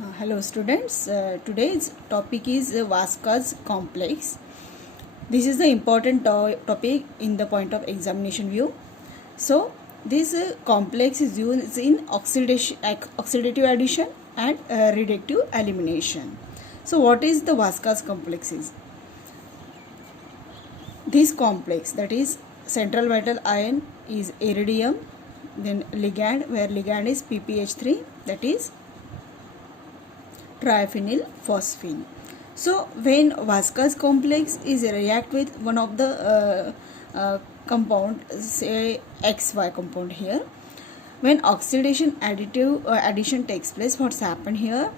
Hello students, today's topic is Vasquez complex. This is the important topic in the point of examination view. So this complex is used in oxidative addition and reductive elimination. So what is the Vasquez complexes? This complex, that is central metal ion is iridium, then ligand, where ligand is PPH3, that is triphenyl phosphine. So when Vasquez complex is react with one of the compound, say XY compound here, when oxidation addition takes place, what's happened here?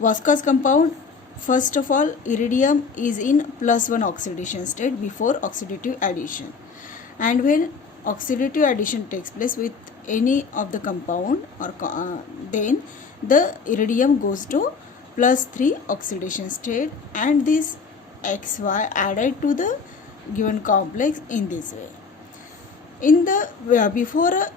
Vasquez compound, first of all, iridium is in +1 oxidation state before oxidative addition, and when oxidative addition takes place with any of the compound or then the iridium goes to +3 oxidation state, and this XY added to the given complex in this way. In the before a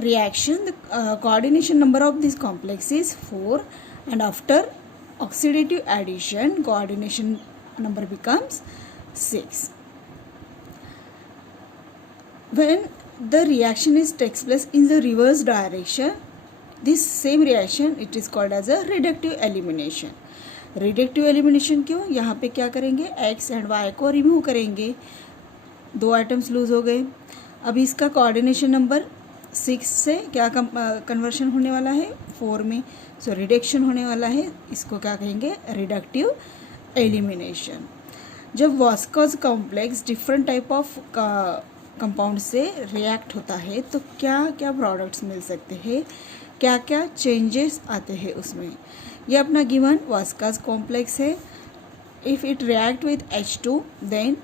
reaction, the coordination number of this complex is 4, and after oxidative addition coordination number becomes 6. When the reaction takes place in the reverse direction, this same reaction it is called as a reductive elimination. Reductive elimination क्यों? यहाँ पे क्या करेंगे, x and y को remove करेंगे, 2 items loose हो गए. अब इसका कोऑर्डिनेशन नंबर 6 से क्या कन्वर्शन होने वाला है, 4 में. सो रिडक्शन होने वाला है, इसको क्या कहेंगे, रिडक्टिव एलिमिनेशन. जब Vaska's complex different type of compound से रिएक्ट होता है तो क्या क्या प्रोडक्ट्स मिल सकते हैं, क्या क्या चेंजेस आते हैं उसमें. ये अपना गिवन वास्कोज कॉम्प्लेक्स है. If it react with H2 then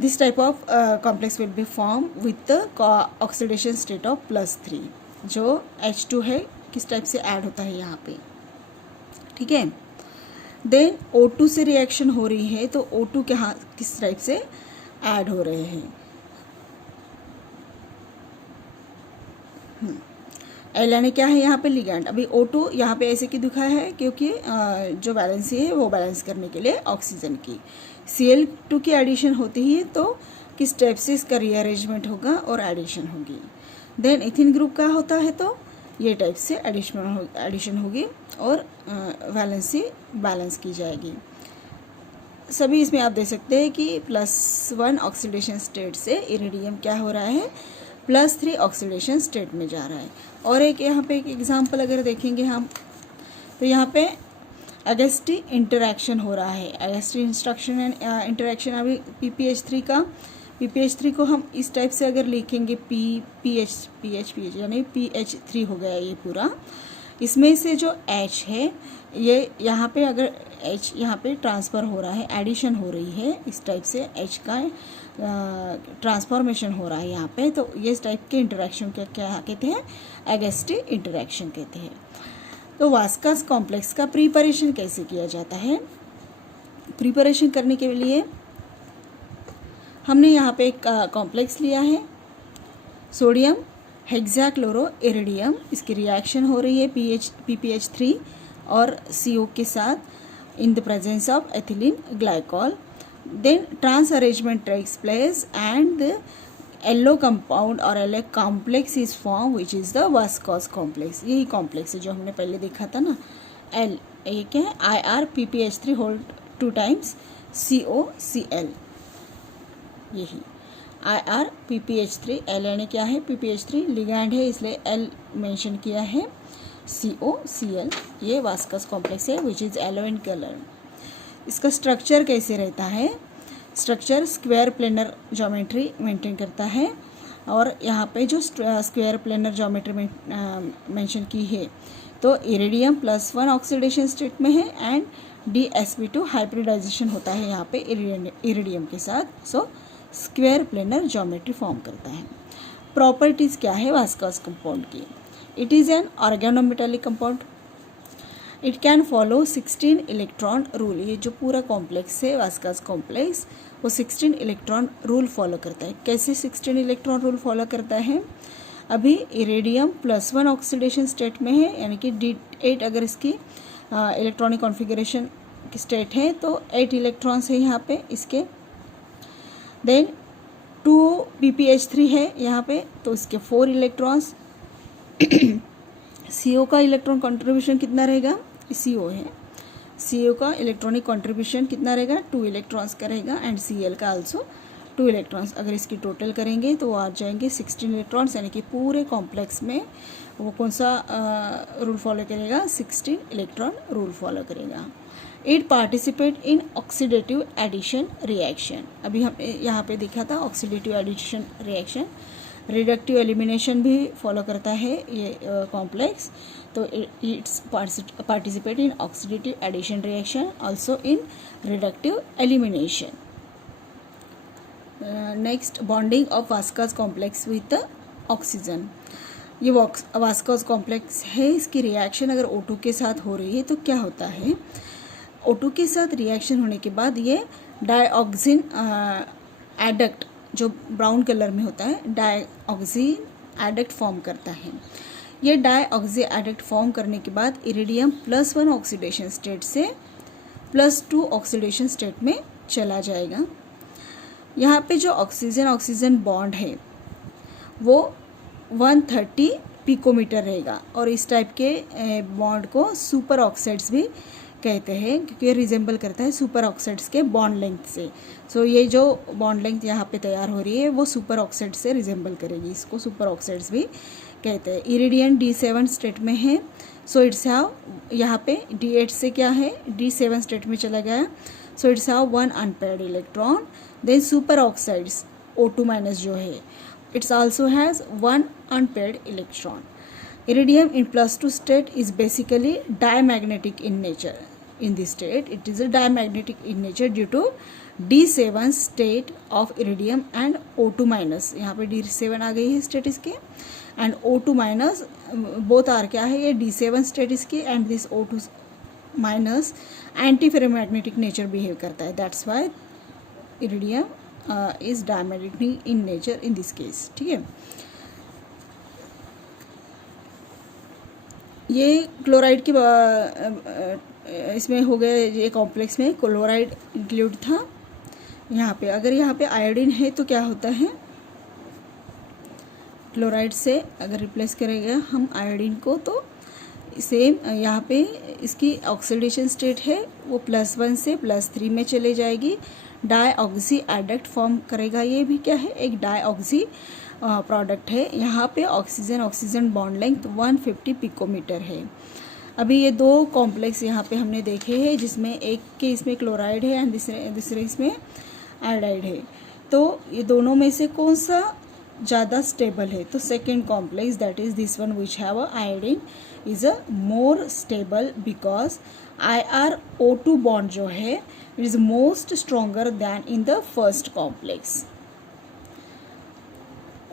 this type of complex will be form with the oxidation state of +3. जो H2 है किस टाइप से ऐड होता है यहाँ पे, ठीक है. देन O2 से रिएक्शन हो रही है तो O2 किस टाइप से ऐड हो रहे हैं. एल यानी क्या है यहाँ पे, लिगैंड. अभी O2 यहाँ पे ऐसे क्यों दिखा है, क्योंकि जो बैलेंसी है वो बैलेंस करने के लिए ऑक्सीजन की Cl2 की एडिशन होती है तो किस टाइप से इसका रीअरेंजमेंट होगा और एडिशन होगी. देन इथिन ग्रुप का होता है तो ये टाइप से एडिशन होगी और वैलेंसी बैलेंस की जाएगी. सभी इसमें आप देख सकते हैं कि +1 ऑक्सीडेशन स्टेट से इरिडियम क्या हो रहा है, +3 ऑक्सीडेशन स्टेट में जा रहा है. और एक यहाँ पे एक एग्जांपल अगर देखेंगे हम तो यहाँ पे अगेस्टी इंटरेक्शन हो रहा है. अगेस्टी इंस्ट्रक्शन एंड इंटरेक्शन. अभी PPH3 को हम इस टाइप से अगर लिखेंगे PH यानी PH3 हो गया ये पूरा. इसमें से जो H है ये यहाँ पे अगर H यहाँ पे ट्रांसफ़र हो रहा है, एडिशन हो रही है, इस टाइप से H का ट्रांसफॉर्मेशन हो रहा है यहाँ पे, तो ये इस टाइप के इंटरेक्शन क्या कहते हैं, अगेस्टी इंटरेक्शन कहते हैं. तो वास्कोज कॉम्प्लेक्स का प्रिपरेशन कैसे किया जाता है. प्रिपरेशन करने के लिए हमने यहाँ पे एक कॉम्प्लेक्स लिया है, सोडियम हेक्साक्लोरो इरिडियम. इसकी रिएक्शन हो रही है PPH3 और CO के साथ in the presence of ethylene glycol. Then trans arrangement takes place and the yellow compound और yellow complex is form which is the Vaska's complex. यही कॉम्प्लेक्स है जो हमने पहले देखा था ना, L एक है IR PPH3 whole 2 times COCl. यही IR PPH3, L यानी क्या है, PPH3 लिगैंड है इसलिए L मेंशन किया है, COCl. ये वास्कोज कॉम्प्लेक्स है which is yellow in colour. इसका स्ट्रक्चर कैसे रहता है, structure square planar geometry maintain करता है. और यहाँ पे जो स्क्वायर प्लेनर ज्योमेट्री मेंशन की है तो इरिडियम +1 ऑक्सीडेशन स्टेट में है एंड DsP2 हाइब्रिडाइजेशन होता है यहाँ पे इरिडियम के साथ. So square planar geometry form करता है. प्रॉपर्टीज़ क्या है वास्कोज कंपाउंड की. It is an organometallic compound. It can follow 16 electron rule. ये जो पूरा कॉम्प्लेक्स है वास्कोज कॉम्प्लेक्स वो 16 इलेक्ट्रॉन रूल फॉलो करता है. कैसे 16 इलेक्ट्रॉन रूल फॉलो करता है, अभी इरेडियम +1 ऑक्सीडेशन स्टेट में है, यानी कि D8 अगर इसकी इलेक्ट्रॉनिक कॉन्फ़िगरेशन की स्टेट है तो 8 इलेक्ट्रॉन्स है यहाँ पे इसके। देन 2 ppH3 है यहाँ पे, तो इसके 4 इलेक्ट्रॉन्स। CO का इलेक्ट्रॉन कंट्रीब्यूशन कितना रहेगा, CO है, CO का इलेक्ट्रॉनिक कंट्रीब्यूशन कितना रहेगा, 2 इलेक्ट्रॉन्स का रहेगा। एंड Cl का आल्सो 2 इलेक्ट्रॉन्स। अगर इसकी टोटल करेंगे तो वो आ जाएंगे 16 इलेक्ट्रॉन्स, यानी कि पूरे कॉम्प्लेक्स में वो कौन सा रूल फॉलो करेगा, 16 इलेक्ट्रॉन रूल फॉलो करेगा। It participate in oxidative addition reaction. अभी हमने यहाँ पे देखा था oxidative addition reaction. Reductive elimination भी फॉलो करता है ये कॉम्प्लेक्स। तो it's participate in oxidative addition reaction, also in reductive elimination. Next, bonding of Vaska's complex with oxygen. ये वास्कास कॉम्प्लेक्स है, इसकी रिएक्शन अगर O2 के साथ हो रही है तो क्या होता है, O2 के साथ रिएक्शन होने के बाद ये डाइऑक्सिन एडक्ट जो ब्राउन कलर में होता है, डाइऑक्सिन एडक्ट फॉर्म करता है। ये डाइऑक्सी एडक्ट फॉर्म करने के बाद इरिडियम +1 ऑक्सीडेशन स्टेट से +2 ऑक्सीडेशन स्टेट में चला जाएगा। यहाँ पे जो ऑक्सीजन बॉन्ड है वो 130 पिकोमीटर रहेगा, और इस टाइप के बॉन्ड को सुपर ऑक्साइड्स भी कहते हैं, क्योंकि ये रिजेंबल करता है सुपर ऑक्साइड्स के बॉन्ड लेंथ से। सो ये जो बॉन्ड लेंथ यहाँ पे तैयार हो रही है वो सुपर ऑक्साइड से रिजेंबल करेगी, इसको सुपर ऑक्साइड्स भी कहते हैं। इरिडियम D7 स्टेट में है, सो इट्स हैव, यहाँ पे D8 से क्या है, D7 स्टेट में चला गया, so it's have 1 unpaired electron. Then super oxides O2- जो है, it's also has 1 unpaired electron. Iridium in +2 state is basically diamagnetic in nature. In this state, it is a diamagnetic in nature due to D7 state of iridium and O2-। यहाँ पे D7 आ गई है state इसके, and O2- both are क्या है, ये D7 state इसकी and this O2- anti ferromagnetic nature behave करता है। That's Y iridium is diamagnetic in nature in this case. ठीक है, ये क्लोराइड की इसमें हो गए, ये कॉम्प्लेक्स में क्लोराइड इंक्लूड था यहाँ पे। अगर यहाँ पे आयोडीन है तो क्या होता है, क्लोराइड से अगर रिप्लेस करेंगे हम आयोडीन को तो सेम यहाँ पे इसकी ऑक्सीडेशन स्टेट है वो +1 से +3 में चले जाएगी। डाइऑक्सी एडक्ट फॉर्म करेगा, ये भी क्या है, एक डाइऑक्सी प्रोडक्ट है। यहाँ पे ऑक्सीजन बॉन्ड लेंथ 150 पिकोमीटर है। अभी ये 2 कॉम्प्लेक्स यहाँ पे हमने देखे हैं, जिसमें एक के इसमें क्लोराइड है एंड दूसरे इसमें आयोडाइड है। तो ये दोनों में से कौन सा ज़्यादा स्टेबल है, तो second complex, that is this one which have iodine, is a more stable because IrO2 bond जो है it is most stronger than in the first complex.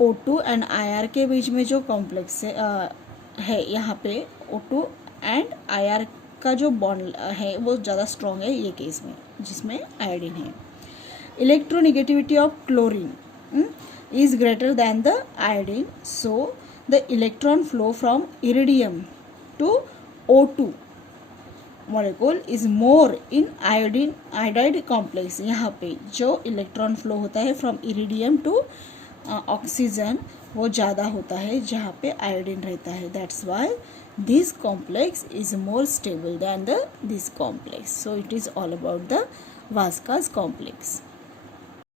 O2 and IR के बीच में जो कॉम्प्लेक्स है यहाँ पे O2 एंड IR का जो बॉन्ड है वो ज़्यादा स्ट्रॉन्ग है ये केस में, जिसमें आयोडीन है। Electronegativity of chlorine is greater than the iodine, so the electron flow from iridium to O2 molecule is more in iodide complex। यहाँ पे जो इलेक्ट्रॉन फ्लो होता है फ्रॉम इरिडियम टू ऑक्सीजन वो ज़्यादा होता है जहाँ पे आयोडीन रहता है। That's why this complex is more stable than this complex. So it is all about the Vaska's complex.